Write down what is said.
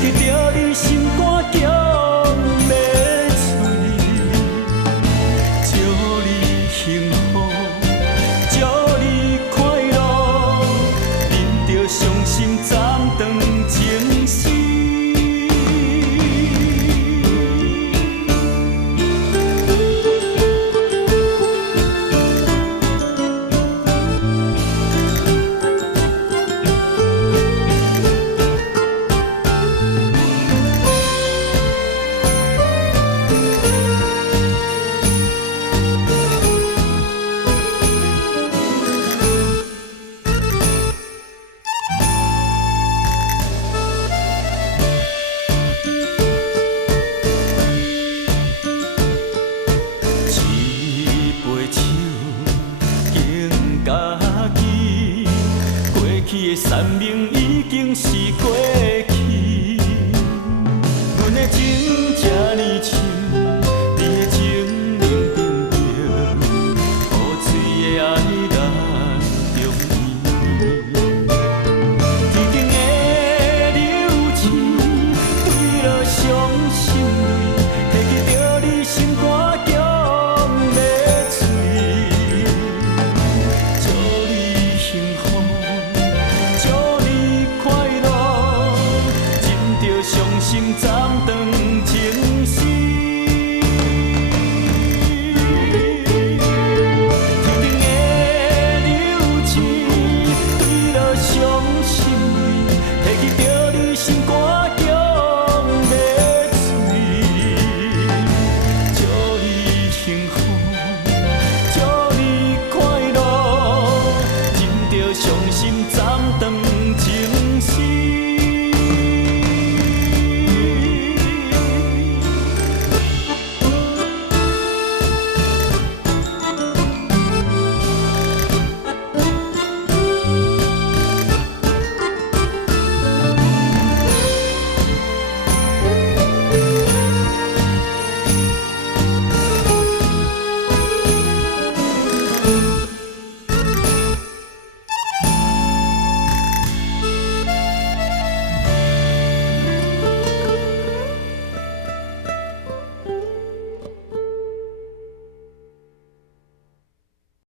去着你心肝强要碎，祝你幸福，祝你快乐，忍着伤心暂断情丝。一杯酒，敬家己，过去的山盟已经是过去。阮的情这呢深，你的情冷冰冰，雨水的爱难容易。天经的流星，坠落伤心泪，提起着你心肝强要碎。祝你幸福，祝你快乐，忍着伤心。